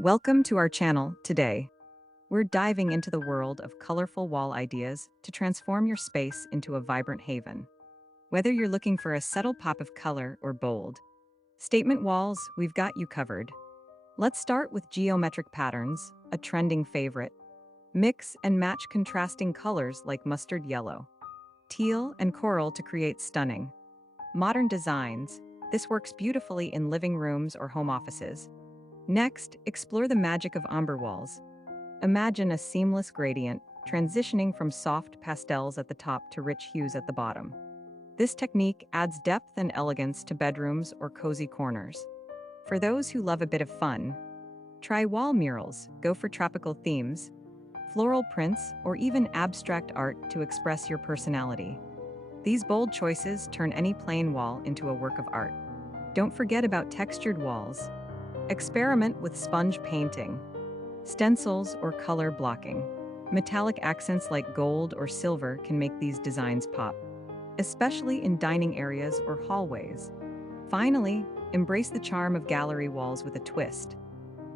Welcome to our channel. Today, we're diving into the world of colorful wall ideas to transform your space into a vibrant haven. Whether you're looking for a subtle pop of color or bold statement walls, we've got you covered. Let's start with geometric patterns, a trending favorite. Mix and match contrasting colors like mustard yellow, teal, and coral to create stunning, modern designs. This works beautifully in living rooms or home offices. Next, explore the magic of ombre walls. Imagine a seamless gradient, transitioning from soft pastels at the top to rich hues at the bottom. This technique adds depth and elegance to bedrooms or cozy corners. For those who love a bit of fun, try wall murals, go for tropical themes, floral prints, or even abstract art to express your personality. These bold choices turn any plain wall into a work of art. Don't forget about textured walls. Experiment with sponge painting, stencils, or color blocking. Metallic accents like gold or silver can make these designs pop, especially in dining areas or hallways. Finally, embrace the charm of gallery walls with a twist.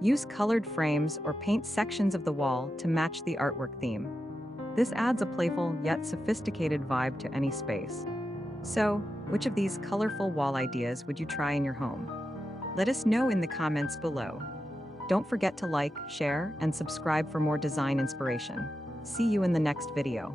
Use colored frames or paint sections of the wall to match the artwork theme. This adds a playful yet sophisticated vibe to any space. So, which of these colorful wall ideas would you try in your home? Let us know in the comments below. Don't forget to like, share, and subscribe for more design inspiration. See you in the next video.